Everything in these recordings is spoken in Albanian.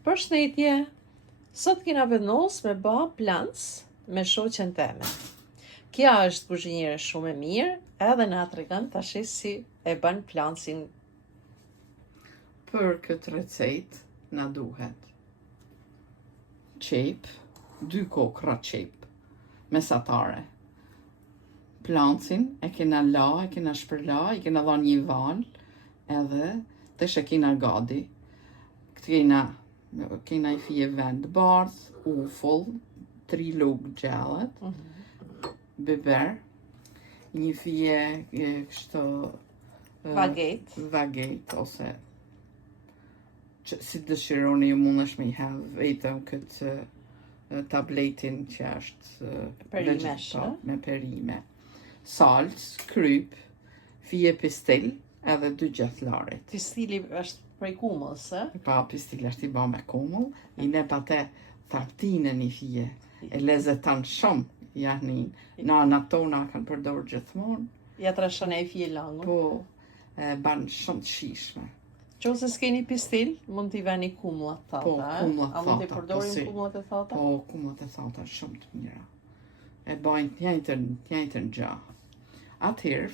Përshëndetje. Sot kena vendos me ba plans me shoqen teme. Kja është kuzhinjere shumë e mirë, edhe na tregon tash si e bën plansin. Për këtë recet na duhet qep, 2 kokra qep mesatare. Plancin e kena shpërla, i kena dhënë një val, edhe tesh e kena gati. Kena i fije vend bardh, ufull, 3 lugë gjallat, biber, një fije kështu vaget ose si dëshironi ju mundesh me i have vetëm këtë tabletin që është me perime. Salc, kryp, fije pistil edhe 2 gjathllarit. Pistili është prej kumës, Pa, pistili është i ba me kumull, i ne pa te tartinën i fije, e lezetan shumë jahnin, na tona kanë përdorë gjithmonë. Ja trashon e fije langun. Po, banë shumë të shishme. Qose s'keni pistil, mund t'i veni kumullat thata. Po, kumullat thata. A mund t'i përdorim kumullat e thata? Po, kumullat e thata shumë të mira. E bajnë njëjtën gjahë. Atëherë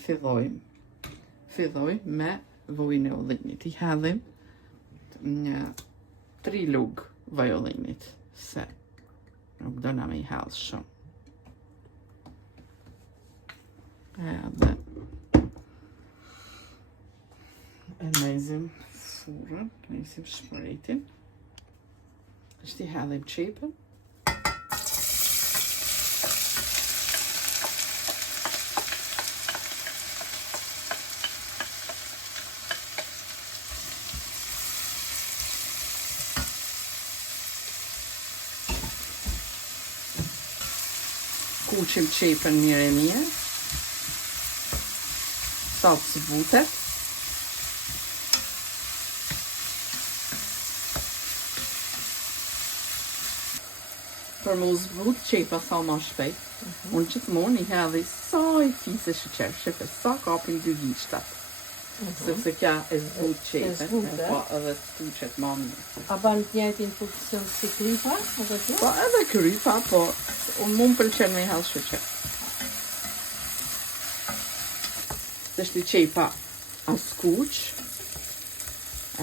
filloj me vojnë e ullinit. I hedhim një 3 lugë vaj ullinit, se nuk dona me i hedhë shumë. Edhe e mezim furën, mezim shpëritin. Është i hedhim qepën. Kuqim qepën mirë, sa të zbutet. Për mu zbut qepa sa ma shpejt, unë gjithmonë i hedhi sa i fise sheqer, shepe sa kapin 2 gishtat. Sepse kja e zbut qepën, po edhe stuqet ma mirë. A ban njëjtin funksion si krypa? Po edhe krypa, po unë mund pëlqen me i hedhë sheqer. Dështë i qepa as kuq,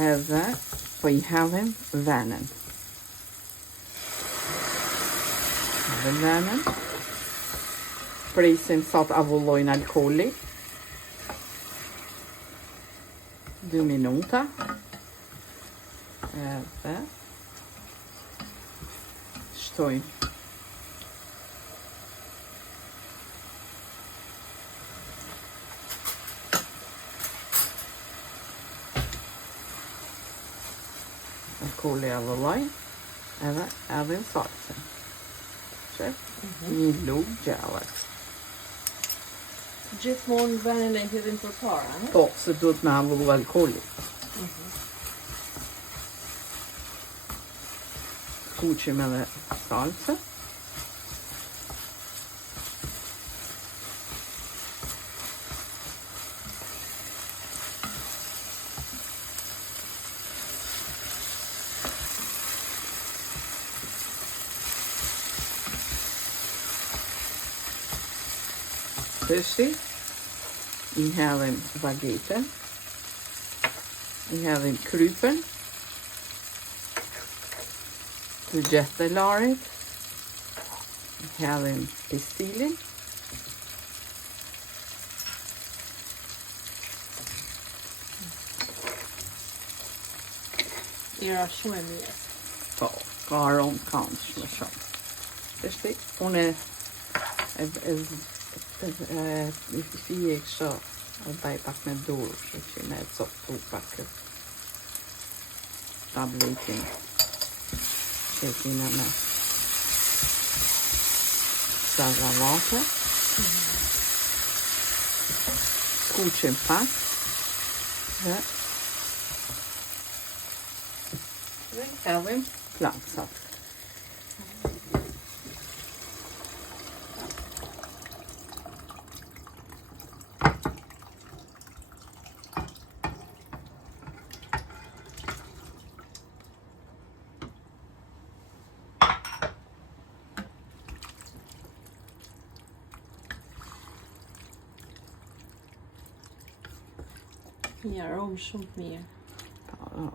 edhe po i hedhim venen. Venen, presim sa të avullojnë alkoli, 2 minuta, edhe shtojnë. Alkoli avulloj, edhe edhin salcën. Një lugë gjallat. Gjithmonë venen e hedhin për para, ne? Po, se duhet me avullu alkoli. Kuqim edhe salcë. Tështi, i hedhim vagetën, i hedhim krypen, 2 gjathllarit, i hedhim pistilin, Tira shumë e mirë. po, ka aromë kanë shumë. Tështi, unë i fije kësho e baj pak me durë që me e coptu pak këtë tabletin që e kina me zazavate. Kuqim pak dhe hedhim plancat. Një aromë shumë të mirë. Po.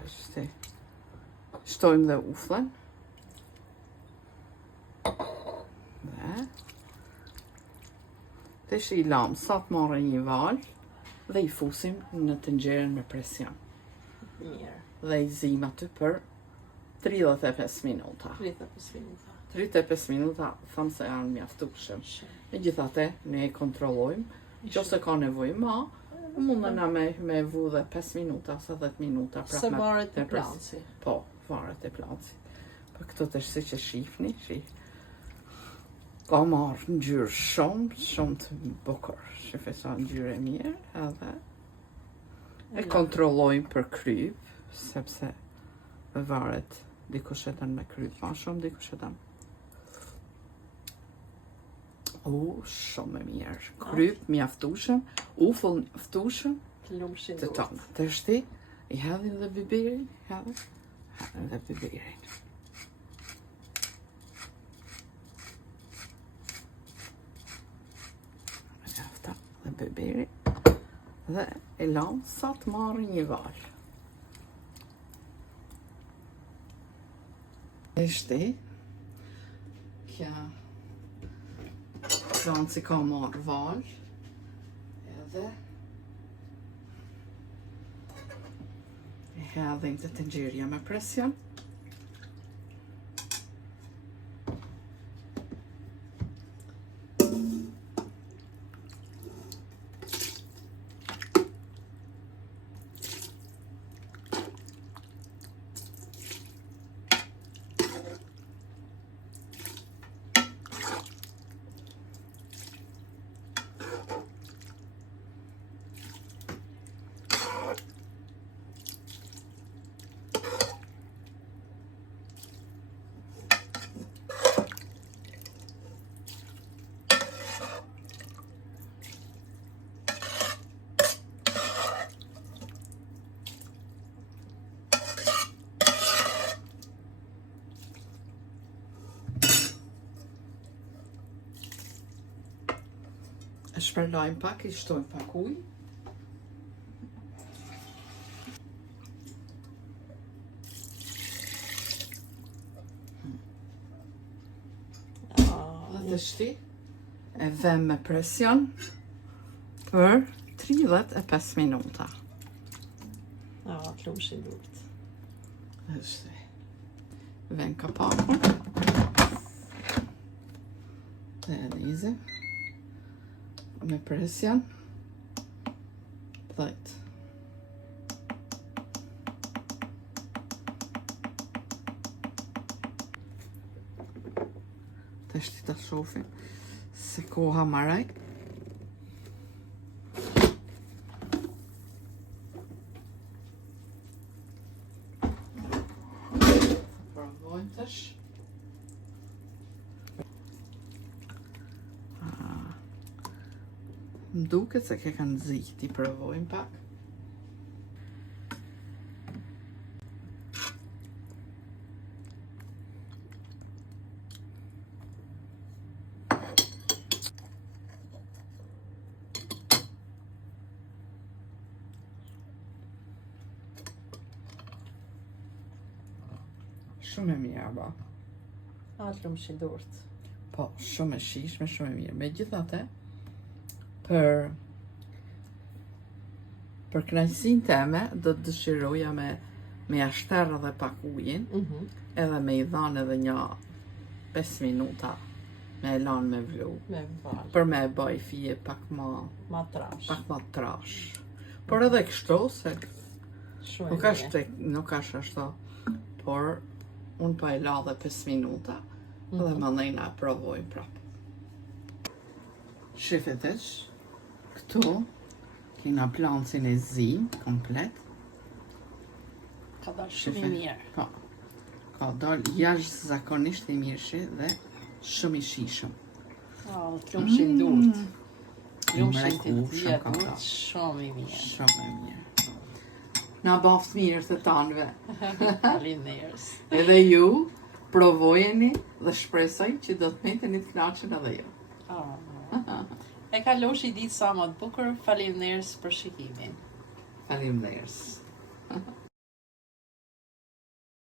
Ashtu. Shtojmë dhe uflën. Dhe. Tash I lam sa të marrë një val dhe I fusim në tenxherën me presion. Mirë. Dhe I zim aty për 35 minuta. 35 minuta. 35 minuta thamë se janë mjaftueshëm. Megjithatë, ne e kontrollojmë. Nëse ka nevojë ma, mundena me vu dhe 5 minuta ose 10 minuta. Se varet te planci. Po, varet te planci. Po këto të siç e shihni, ka marrë ngjyrë shumë të bukur. Shifë sa ngjyrë e mirë, edhe e kontrollojmë për kryp, sepse varet dikush e don me kryp ma shumë, dikush e don. Shumë e mirë. Kryp mjaftueshëm, ufull mjaftueshëm. Lumshin të tonë. Tashti I hedhim dhe biberin, hedhim dhe biberin. Jafta dhe biberin dhe e lam sa të marrë një val. Tashti kja planci ka marrë val edhe hedhim të tenxherja me presion. E shpërlajmë pak, I shtojmë pak ujë. Dhe tashti e vëm me presion për 35 minuta. Të lumshin duhet. Ashtu. Vëm kapakun. Dhe edhizim. Me presion 10. Tashti ta shohim se koha maraj. Provojmë tash. Më duket se ke kanë zihti, provojmë pak. Shumë e mirë, ba. Të lumshin duhet. Po, shumë e shishme, shumë e mirë. Megjithatë, për kënaqësinë teme, do të dëshiroja me ashterë edhe pak ujin, edhe me I dhanë edhe një 5 minuta me e lanë me vlu. Me val. Për me e bëj fije pak Ma trash. Pak ma trash. Por edhe kështu, se Shumë nuk është ashtu, por unë pa e la dhe 5 minuta, dhe më dhejna e provojnë prapë. Shifetesh, këtu kena plancin e zim komplet. Ka dalë shumë I mirë. Po. Ka dalë jashtëzakonisht I mirëshi dhe shumë I shishëm. Të lumshin duhet. Lumshin të Mrekullueshëm duhet. Shumë I mirë. Shumë e mirë. Na baft mirë të tanëve. Faleminderit. Edhe ju provojeni dhe shpresoj që do të meteni të kënaqur edhe ju. E kaloshi ditë sa më të bukur. Faleminderit për shikimin. Faleminderit.